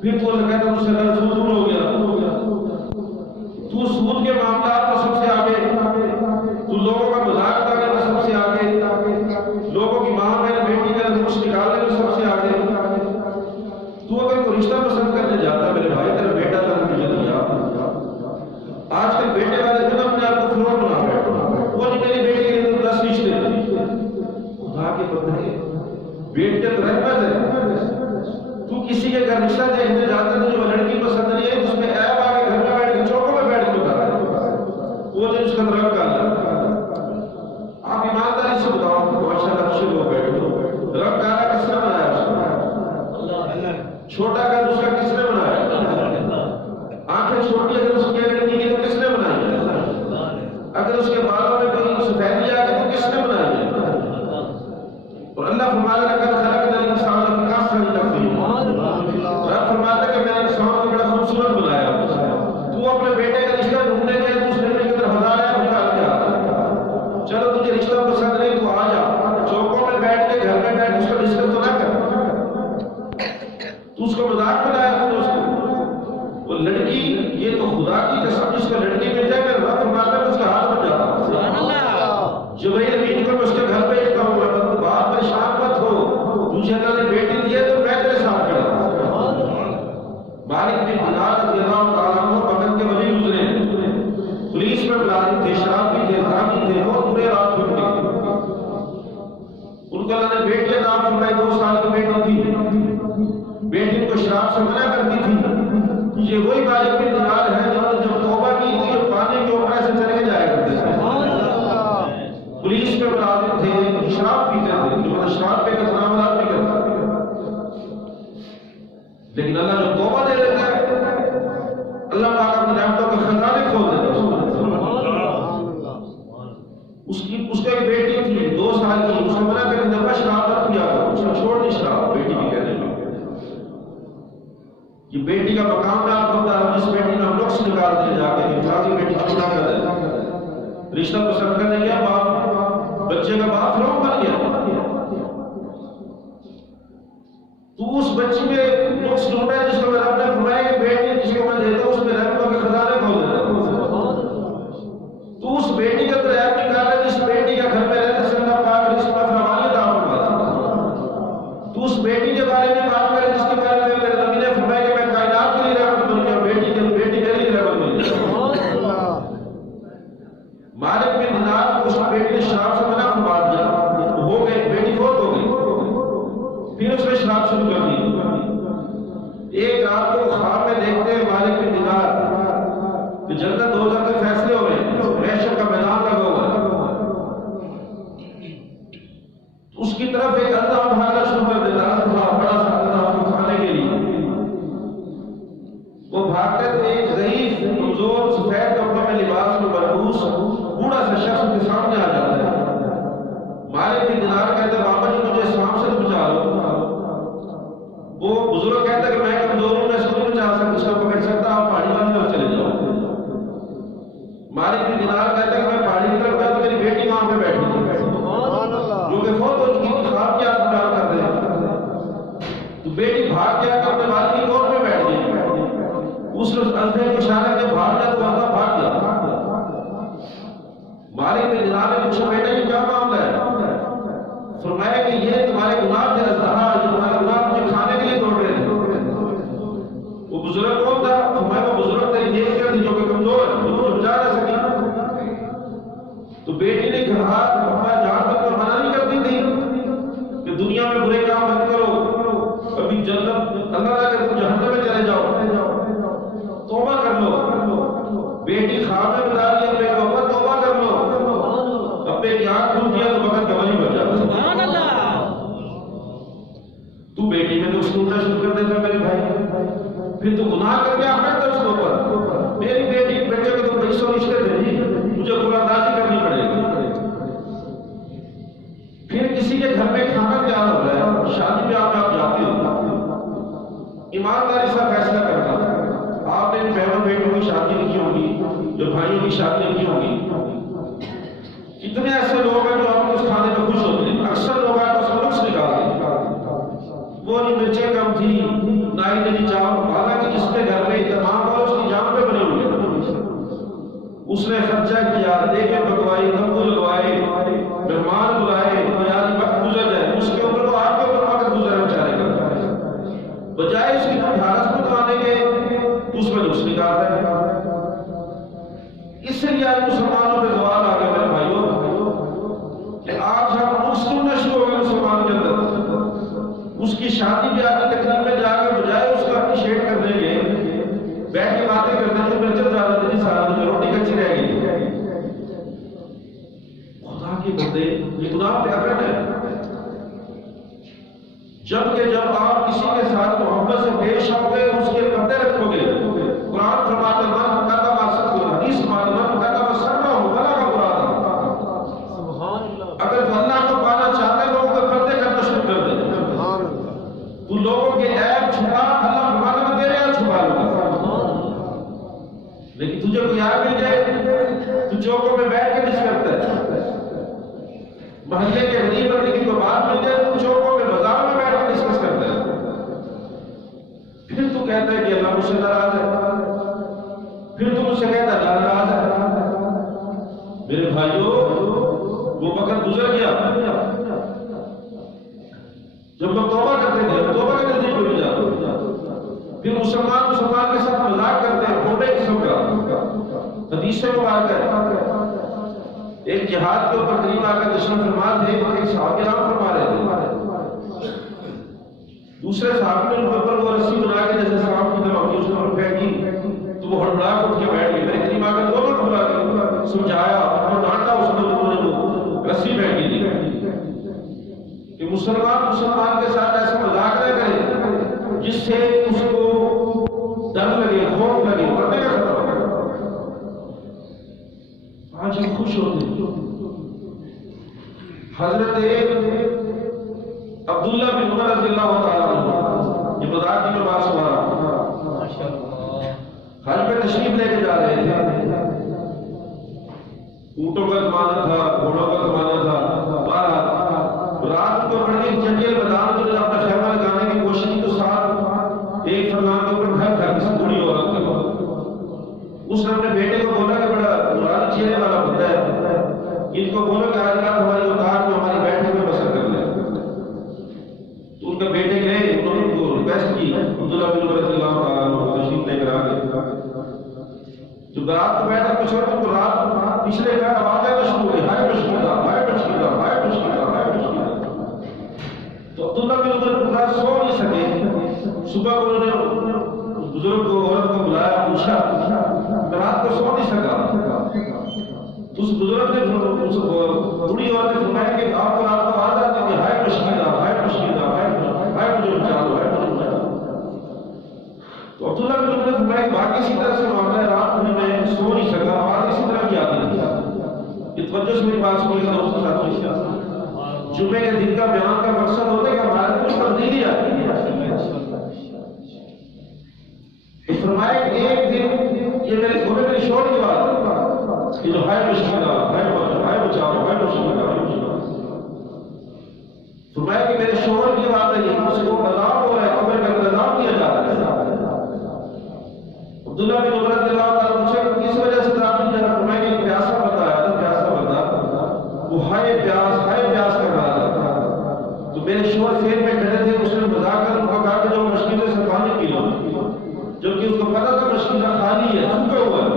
پھر تو اللہ کہتا ہے مجھ سے اللہ سود دور ہو گیا، تو سود کے معاملات میں سب سے آگے، تو لوگوں کا مذاق اڑانے میں سب سے آگے، لوگوں کی ماں میں بیٹی کا نقص نکالنے میں سب سے آگے۔ تو اگر کوئی رشتہ پسند کرنے جاتا ہے میرے بھائی، تیرا بیٹا تھا مجھے دیا، آج کل بیٹے والے دن اپنے آپ کو فروغ بنا بیٹھا، وہ نہیں میری بیٹی کے لیے تو 10 رشتے، خدا کے بندے بیٹے تو رحمت ہے، تو کسی کے گھر رشتہ دیکھنے جاتا ہے جو لڑکی پسند نہیں ہے، اس میں عیب آ کے گھر میں بیٹھ کے چوکوں میں بیٹھ کے بتا رہا ہے وہ جو اس کا رنگ کا آپ ایمانداری سے بتاؤ، ماشاءاللہ اچھے لوگ بیٹھے، رنگ کالا کس نے بنایا اس کو؟ چھوٹا کا دوسرا کس نے بنایا؟ آنکھیں چھوٹی اگر اس کی لڑکی کی تو کس نے بنائی؟ اگر اس کے بالوں میں کوئی سفیدی آ گئی تو کس نے بنائی؟ اور اللہ فرماتا ہے کہ خلقنا الانسان فی احسن تقویم، رب فرماتا ہے کہ میں نے انسان کو بڑا خوبصورت بنایا۔ تو اپنے بیٹے کا رشتہ ڈھونڈنے گیا تو اس لڑکی کی طرف ہزار ہے نکال کے آتا، چلو تجھے رشتہ پسند نہیں تو آ جا، چوکوں میں بیٹھ کے گھر میں بیٹھ کے اس کو ڈسکس تو نہ کر، تو اس کو مذاق بنایا تو اس کو وہ لڑکی، یہ تو خدا کی قسم جس کو لڑکی مل جائے گا رب فرماتا ہے اس کا ہاتھ بن جاتا۔ جبرائیل امین کو میں اس کے گھر بھیجتا ہوں، میں بات پریشان مت ہو، مجھے اللہ نے بیٹی دی ہے تو میں تیرے ساتھ کھڑا ہوں۔ مالک بن دینار رضی اللہ تعالیٰ عنہ بغل کے ولی گزرے، پولیس میں ملازم تھے، شرابی تھے، زانی تھے، بہت برے رات ہوتے تھے، ان کو اللہ نے بیٹی عطا فرمائی، 2 سال کی بیٹی تھی، بیٹی کو شراب سے منع کرتی تھی۔ یہ وہی مالک بن دینار ہے جنہوں نے جب توبہ کی تھی جو پانی کے اوپر سے چلے جایا کرتے تھے، پولیس میں ملازم تھے، شراب پیتے تھے، جو شراب پہ کا معاملات بھی کرتا تھا، لیکن اللہ جو توبہ دے دیتا ہے اللہ پاک اپنی رحمتوں کے خزانے کھول دیتا ہے۔ اس کا ایک بیٹی تھی 2 سال کی، اس کو منع کرنے دفعہ شراب مت پیا کرو، اس نے چھوڑ دی شراب بیٹی کی کہنے میں۔ یہ بیٹی کا مقام میں آپ کو بتا رہا ہوں، جس بیٹی میں ہم نقص نکال دیں جا کے کہ فلاں بیٹی چھوڑا کر دے، رشتہ پسند کرنے گیا، باپ بچے کا باپ فروغ بن گیا، تو اس بچی میں نقص ڈھونڈا ہے جس کو میں رب نے فرمایا کہ بیٹی جس کو میں دیتا ہوں اس میں رحمتوں کے خزانے کھول دیتا ہوں، تو اس بیٹی کا عیب نکالا جس بیٹی کا گھر میں رہتے سے اللہ پاک رزق میں فراوانی عطا فرماتا، تو اس بیٹی کے بارے میں بات کرے جس کے بارے میں میرے نبی نے فرمایا کہ میں کائنات کے لیے رحمت بن گیا، بیٹی کے لیے رحمت بن گیا۔ مالک بن دینار اس بیٹی نے شراب سے منع فرما دیا، ہو گئی بیٹی فوت ہو گئی، پھر اس نے شراب شروع کر دی۔ ایک رات کو خواب میں دیکھتے ہیں مالک بن دینار کہ جنت دوزخ کے فیصلے ہو رہے ہیں، محشر کا میدان لگا ہوا ہے، اس کی طرف ایک اندھا بھاگنا شروع کر دیتا ہے، بڑا سا اندھا اس کو کھانے کے لیے، وہ بھاگتے تو ایک ضعیف کمزور سفید کپڑے میں لباس میں ملبوس بوڑھا سا شخص ان کے سامنے آ جاتا ہے۔ مالک بن دینار کہتے ہیں بابا جی مجھے سانپ سے بچا لو، وہ بزرگ کہتا ہے کہ میں کمزور ہوں، میں اس کو نہیں بچا سکتا، اس کو پکڑ سکتا، آپ پہاڑی والی طرف چلے جاؤ۔ مالک بن دینار کہتا ہے کہ میں پہاڑی کی طرف گیا تو میری بیٹی وہاں پہ بیٹھی تھی جو کہ فوت ہو چکی تھی، خواب کی عادت بیان کر رہے ہیں، تو بیٹی بھاگ کے آ کر اپنے والد کی گود میں بیٹھ گئی، اس نے اندھے کو اشارہ کیا بھاگ جا تو اندھا بھاگ گیا۔ مالک بن دینار نے پوچھا بیٹا یہ کیا معاملہ ہے؟ فرمایا کہ یہ تمہارے گناہ تھے، ازدہا یہ تمہارے گناہ مجھے کھانے کے لیے دوڑ رہے تھے۔ وہ بزرگ کون تھا؟ فرمایا وہ بزرگ تیری دیکھ کر تھی جو کہ کمزور ہے، وہ تجھے بچا نہ سکی۔ تو بیٹی نے کہا اپنا جان تک تو منع نہیں کرتی تھی کہ دنیا میں برے کام مت کرو، ابھی جنت اللہ نہ کرے تم جہنم میں چلے جاؤ، توبہ کر لو۔ بیٹی خواب میں بتا رہی ہے اپنے کو ابا توبہ کر لو، ابے کی آنکھ کھل دیا تو بغل کا ولی بن جاتا۔ سبحان اللہ، تو بیٹی میں تو اس کو اٹھنا شروع کر دیتا میرے بھائی، پھر تو گناہ کر کے آخر تھا اس کے اوپر، میری بیٹی بیٹے کے تو 200 رشتے تھے جی، مجھے قرآن دازی کرنی پڑے گی۔ پھر کسی کے گھر میں کھانا تیار ہو رہا ہے، شادی میں آپ جاتے ہو، ایمانداری سے فیصلہ کرنا، آپ نے بہنوں بیٹوں کی شادیاں کی ہوں گی، جو بھائیوں کی شادیاں کی ہوں گی، کتنے ایسے لوگ ہیں جو آپ کو اس کھانے میں خوش ہوتے ہیں، اکثر لوگ آپ کو اس کو نقص نکالتے ہیں، وہ نہیں مرچیں کم تھی، نہ ہی نہیں چاول اس نے خرچہ کیا، دیگیں پکوائی، تمبو لگوائے، مہمان بلائے، بنیادی وقت گزر جائے، اس کے اوپر وہ آپ کے اوپر وقت گزر بیچارے کا، بجائے اس کی حارس کو دانے کے تو اس میں نقص نکال رہے ہیں۔ اس لیے آج مسلمانوں پہ زوال آ گیا میرے بھائیوں کہ آج ہم نقص سننا شروع ہو گئے مسلمان کے اندر۔ اس کی شادی بیاہ کی تقریب میں جا کر بجائے اس کو اپریشیٹ کرنے کے بیٹھ کے باتیں کرتے ہیں، مرچت زیادہ تھی سارا دن روٹی کچی رہ گئی۔ خدا کے بندے یہ گناہ پہ اکڑ ہے۔ جب آپ کسی کے ساتھ محبت سے پیش آؤ گے، اس کے پردے رکھو گے، قرآن فرماتا ہے من کتب صدق، حدیث من کتب سرہ بلغ مرادا۔ اگر تو اللہ کو پانا چاہتے ہیں لوگوں کے پردے کرنا شروع کر دیں، تو لوگوں کے عیب چھپا، اللہ فرماتا ہے تیرے عیب چھپا لوں گا۔ لیکن تجھے کوئی آگ مل جائے تو چوکوں میں بیٹھ کے ڈس کرتا ہے، محلے کے غریب بندے کی کوئی بات مل جائے تو چوکوں میں بازار میں بیٹھ کے ڈسکس کرتا ہے، پھر تو کہتا ہے کہ اللہ مجھ سے ناراض ہے، پھر تو مجھ سے کہتا ہے اللہ ناراض ہے۔ میرے بھائیوں وہ وقت گزر گیا جب لوگ توبہ کرتے تھے، توبہ کے نزدیک کوئی نہیں جاتا۔ پھر مسلمان کے ساتھ مذاق کرتے ہیں چھوٹے قسم کا۔ حدیث مبارک ہے، ایک جہاد کے اوپر قریب آ کر تشریف فرما تھے، ایک صحابی نام فرما رہے تھے، دوسرے صحابی نے ان پر وہ رسی بنا کے جیسے صاحب کی طرف اس نے پھینکی تو وہ ہڑبڑا کر اٹھ کے بیٹھ گئے۔ میرے قریب آ کر دونوں کو بلا کے سمجھایا اور ڈانٹا، اس نے وہ رسی پھینکی دی کہ مسلمان کے ساتھ ایسا مذاق نہ کرے جس سے اس کو ڈر لگے، خوف لگے، پردے کا خطرہ ہو۔ آج ہم خوش ہوتے ہیں۔ حضرت عبداللہ بن عمر رضی اللہ تعالیٰ عنہ، یہ مذاق کی میں بات سنا رہا ہوں، حج پہ تشریف لے کے جا رہے تھے، اونٹوں کا زمانہ تھا، گھوڑوں کا زمانہ تھا، رات کو بڑی جنگل میدان میں اپنا خیمہ لگانے کی کوشش کی تو ساتھ ایک فرمان کے اوپر گھر تھا کسی بوڑھی عورت کے پاس۔ اس نے اپنے بیٹے کو بولا کہ بڑا نورانی چہرے والا بندہ ہے، ان کو بولو کہ آج رات ہماری اتار کو ہماری بیٹھے میں بسر کر لیں۔ تو ان کا بیٹے گئے، انہوں نے ان کو ریکویسٹ کی، عبداللہ بن عمر رضی اللہ تعالیٰ عنہ تشریف لے کر آ گئے۔ جب رات کو بیٹھا کچھ اور تو رات پچھلے کا آواز آنا شروع ہوئی، ہائے مشکلہ، ہائے مشکلہ، ہائے مشکلہ، ہائے مشکلہ۔ تو عبداللہ بن عمر سو نہیں سکے، صبح کو انہوں نے بزرگ کو عورت کو بلایا، پوچھا، رات کو سو نہیں سکا۔ اس بزرگ نے بوڑھی عورت نے فرمایا کہ آپ کو رات کو آواز آتی ہے، ہائے مشکلہ، ہائے مشکلہ، ہائے مجھے بچا لو، ہائے مجھے بچا لو۔ تو عبداللہ بن عمر نے فرمایا کہ باقی اسی طرح سے معاملہ ہے، رات میں سو نہیں سکا، آواز اسی طرح کی آتی تھی۔ یہ توجہ سے میری بات سنیے دوست ساتھیوں، جمعے کے دن کا بیان کا مقصد ہوتا ہے کہ ہمارے کچھ تبدیلی آتی ہے۔ فرمایا کہ ایک دن یہ میرے شور کی بات ہے کہ جو ہائے مشکلہ، ہائے بچاؤ، ہائے مشکلہ، ہائے مشکلہ، فرمایا کہ میرے شور کی بات ہے، اس کو عذاب ہو رہا ہے، قبر کا انتظام کیا جا رہا ہے۔ عبداللہ بن عمر رضی اللہ تعالیٰ عنہ کس وجہ سے تعبیر کیا؟ فرمایا کہ پیاسا بندہ ہے، پیاسا بندہ وہ ہائے پیاس کر رہا تھا، تو میرے شور فیر میں کھڑے تھے، اس نے مذاق کر ان کو کہا کہ جو مشکلے سے پانی پی لو، جبکہ اس کو پتا تھا مشکلہ خالی ہے، سوکھا ہوا ہے۔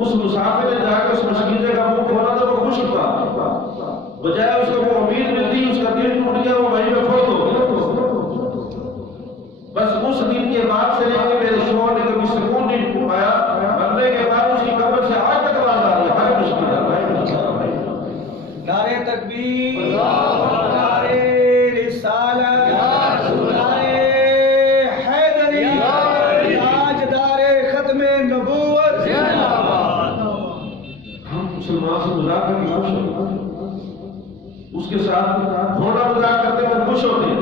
اس مسافر نے جا کے اس مشکلے کا منہ کھولا تو وہ خوش تھا، بجائے اس کو وہ امید ملتی، اس کا دل ٹوٹ گیا، وہ وہیں پہ فوت ہو گیا۔ بس اس دن کے بعد سے لے کے میرے شوہر نے کبھی سکون نہیں پایا، مرنے کے بعد اس کی قبر سے آج تک آواز آ رہی ہے، ہائے مشکلہ، ہائے مشکلہ۔ نعرہ تکبیر، نعرہ رسالت، نعرہ حیدری، تاجدار ختم نبوت۔ ہم مسلمان سے مذاق کر کے خوش ہوتے ہیں، اس کے ساتھ تھوڑا مذاق کرتے ہیں خوش ہوتے ہیں،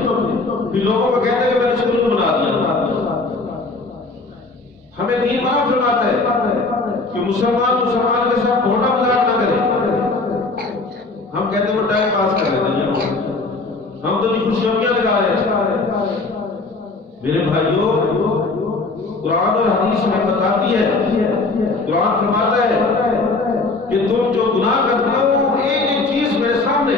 پھر لوگوں کو کہتے ہیں کہ میں نے سکون بنا دیا۔ ہمیں دین معاف فرماتا ہے کہ مسلمان کے ساتھ تھوڑا مذاق نہ کرے۔ ہم کہتے ہیں وہ ٹائم پاس کر رہے ہیں، ہم تو نہیں خوشیاں لگا رہے ہیں۔ میرے بھائیوں قرآن اور حدیث میں بتاتی ہے، قرآن فرماتا ہے کہ تم جو گناہ کرتے ہو ایک ایک چیز میرے سامنے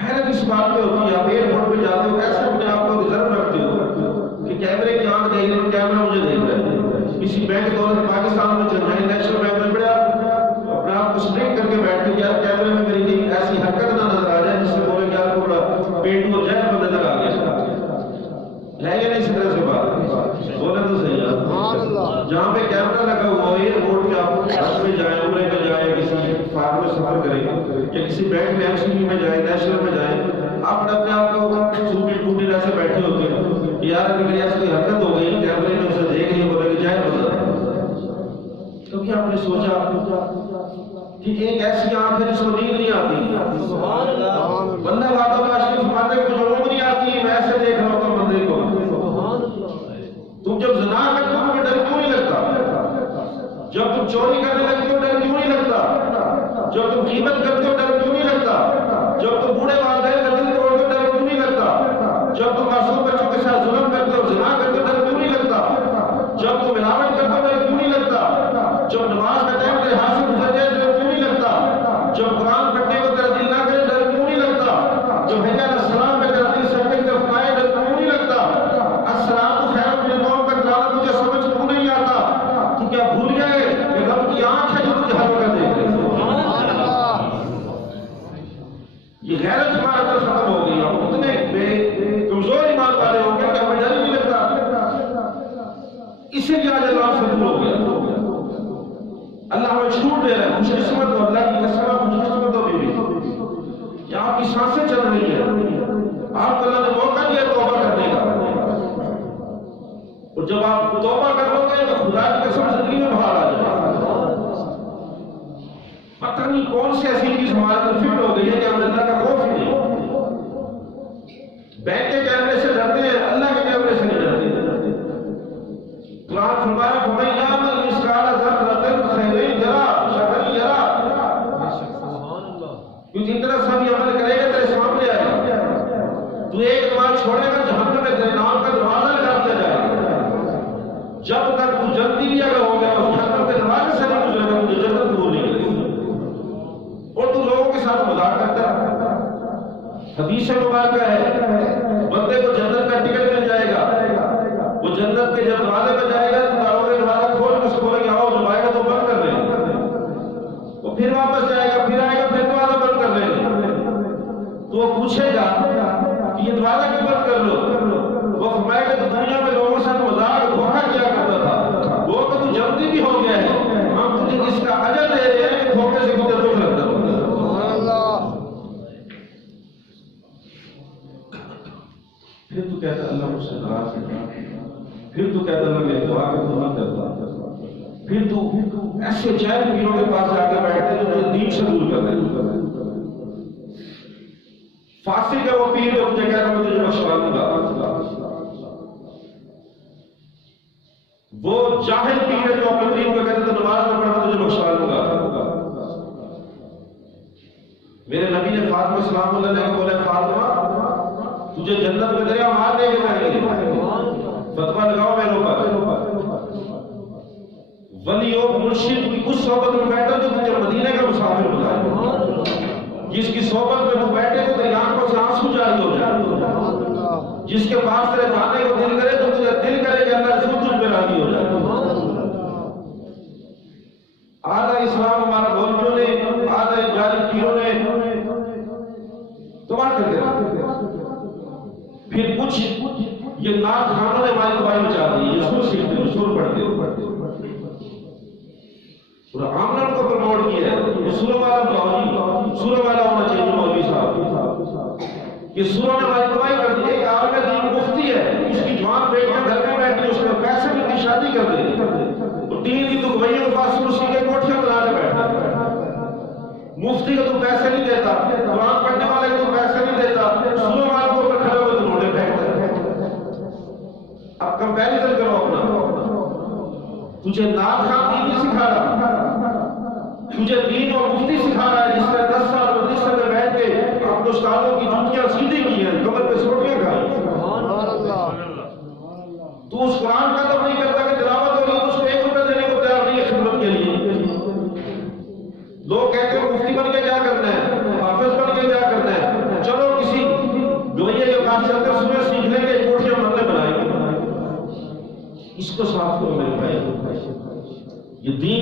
حیرت اس بات پہ ہوتی ہے. آپ ایئرپورٹ پہ جاتے ہو کیسے اپنے آپ کو ریزرو رکھتے ہو کہ کیمرے کی آنکھ دیکھ رہی ہے، کیمرہ مجھے دیکھ رہا ہے. کسی بینک دولت پاکستان میں چل رہے ہیں، نیشنل بینک میں بڑا اپنے آپ کو اسٹرک کر کے بیٹھتے ہیں، یار کیمرے میں میری کوئی ایسی حرکت نہ نظر آ جائے جس سے بولے کہ آپ کو بڑا پیٹو اور جیب پر نظر آ گیا ہے یا نہیں. اس طرح سے بات بولے تو صحیح ہے. جہاں پہ کیمرہ لگا ہوا ہے ایئرپورٹ پہ آپ حج میں جائیں، عمرے میں جائیں، کسی فارم میں سفر کریں یا کسی بینک میں ایف سی بی میں جائیں، نیشنل میں جائیں، آپ اپنے آپ کو سوٹی ٹوٹی ایسے بیٹھے ہوتے ہیں کہ یار اگر میری ایسی کوئی حرکت ہو گئی کیمرے میں اسے دیکھ لیا بولے کہ جائے بتا. کبھی آپ نے سوچا کہ ایک ایسی آنکھ ہے جس کو نیند نہیں آتی؟ بندہ باتوں کا شریف فرماتا ہے کہ مجھے اونگ نہیں آتی، میں ایسے دیکھ رہا ہوں بندے کو. تم جب زنا کرتے ہو تمہیں ڈر کیوں نہیں لگتا؟ جب تم چوری کرنے لگتے ہو ڈر کیوں نہیں لگتا؟ جب تم غیبت کرتے ہو ڈر کیوں نہیں لگتا؟ جب تم بوڑھے والدین کا دل توڑتے ہو ڈر کیوں نہیں لگتا؟ جب تم معصوم بچوں کے ساتھ ظلم کرتے ہو، زنا کرتے ہو ڈر کیوں نہیں لگتا؟ جب تم ملاوٹ کرتے ہو ڈر کیوں نہیں لگتا؟ جب نماز کا ٹائم تیرے ہاتھ سے گزر جائے ڈر کیوں نہیں لگتا؟ جب قرآن پڑھنے کو تیرا دل نہ کرے ڈر کیوں نہیں لگتا؟ جب حج علیہ السلام میں تیرا دل سجدے کی طرف آئے ڈر کیوں نہیں لگتا؟ السلام خیر من النوم کا تلاوت تجھے سمجھ کیوں نہیں آتا؟ تو کیا بھول گئے کہ رب کی آنکھ ہے جو تجھے ہر وقت دیکھ رہی ہے؟ یہ غیرت ہمارے اندر ختم ہو گئی. ہم اتنے بے کمزور ایمان والے ہو گئے کہ ہمیں ڈر ہی نہیں لگتا. اسی لیے آج اللہ سے دور ہو گیا. اللہ ہمیں چھوٹ دے رہا ہے. خوش قسمت ہو، اللہ کی قسم خوش قسمت ہو بیوی کہ آپ کی سانسیں چل رہی ہیں، آپ کو اللہ نے موقع دیا توبہ کرنے کا. اور جب آپ توبہ کر لو گے تو خدا کی قسم زندگی میں بہار آ جائے. پتہ نہیں کون سی ایسی چیز ہمارے اندر فٹ ہو گئی ہے کہ ہم اللہ کا خوف ہی نہیں. بینک کے کیمرے سے ڈرتے ہیں، اللہ کے کیمرے سے نہیں ڈرتے. قرآن فرمایا فَمَن يَعْمَلْ مِثْقَالَ ذَرَّةٍ خَيْرًا يَرَهُ شَرًّا يَرَهُ. کیونکہ اتنا سب عمل کرے گا تیرے سامنے آئے گا. تو ایک نماز چھوڑے گا جہنم میں تیرے نام کا دروازہ لگا دیا جائے گا. جب تک تو جلدی بھی اگر ہو گیا اس جہنم کے دروازے سے نہیں گزرے گا تجھے جنت قبول نہیں کرے گی. اور تو لوگوں کے ساتھ مذاق کرتا ہے. حدیث مبارکہ ہے بندے کو جنت کا ٹکٹ مل جائے گا. وہ جنت کے جب دروازے پہ جائے گا تو دروازے دروازہ کھول کے اس کو بولے گا آؤ جو آئے گا تو بند کر دیں. وہ پھر واپس جائے گا، پھر آئے گا، پھر دروازہ بند کر دیں. تو وہ پوچھے گا کہ یہ دروازہ کیوں بند کر لو؟ وہ فرمائے گا تو دنیا میں لوگوں سے مذاق دھوکہ کیا کرتا تھا، وہ کہ تو جلدی بھی ہو گیا ہے، ہم تجھے اس کا اجر دے رہے ہیں کہ دھوکے سے تجھے دکھ لگتا. پھر تو کہتا اللہ مجھ سے ناراض ہے، پھر تو کہتا اللہ میری دعا کو تو نہ کرتا. پھر تو ایسے چین پیروں کے پاس جا کے بیٹھتے جو تجھے دین سے دور کر رہے ہیں. فاسق ہے وہ پیر جو تجھے کہتا میں تجھے بخشوا دوں گا. وہ جاہل پیر ہے جو اپنے غریب کو کہتا تو نماز میں پڑھنا تجھے بخشوا دوں گا. میرے نبی نے فاطمہ سلام اللہ علیہ کو بولے فاطمہ تجھے جنت میں دریا مار دے گے میں فتویٰ لگاؤ میرے اوپر. ولی اور مرشد کی اس صحبت میں بیٹھا جو تجھے مدینے کا مسافر بنائے، جس کی صحبت میں تو بیٹھے تو تیری آنکھوں سے آنسو جاری ہو جائے، جس کے پاس تیرے جانے کو دل کرے تو تجھے دل کرے کہ اللہ رسول تجھ پہ راضی ہو جائے. آدھا اسلام ہمارا مولویوں نے، آدھا جاری پیروں نے تباہ کر دیا. پھر کچھ یہ نعت خانوں نے ہماری تباہی مچا دی. یہ سور سیکھتے سور پڑھتے اور عاملوں کو پروموٹ کیا ہے. یہ سوروں والا مولوی سوروں والا ہونا چاہیے مولوی صاحب. یہ سوروں نے ہماری تباہی کر دی. ایک عالم دین مفتی ہے، اس کی جوان بیٹیاں گھر میں بیٹھی اس میں پیسے میں کی شادی کر دے اور دین کی تو گوئیوں کے پاس سورسی کے کوٹھیاں بنانے بیٹھا. مفتی کو تو پیسے نہیں دیتا، قرآن پڑھنے والے کو تو پیسے نہیں دیتا، سوروں والوں کو اوپر کھڑے ہوئے تو موڑے پھینکتا ہے. اب کمپیریزن کرو اپنا. تجھے نعت خان دین نہیں سکھا رہا، تجھے دین اور مفتی سکھا رہا ہے جس نے 10 سال اور 20 سال میں بیٹھ کے اپنے استادوں کی جوتیاں سیدھی کی ہیں، کمر پہ سوٹیاں کھائی. لوگ کہتے ہیں مفتی بن کے کیا کرنا ہے، حافظ بن کے کیا کرنا ہے، چلو کسی گویے کے پاس چل کر سنت سیکھ لیں گے، کوٹھیاں مرنے بنائیں گے۔ اس کو صاف کرو میرے بھائی، یہ دین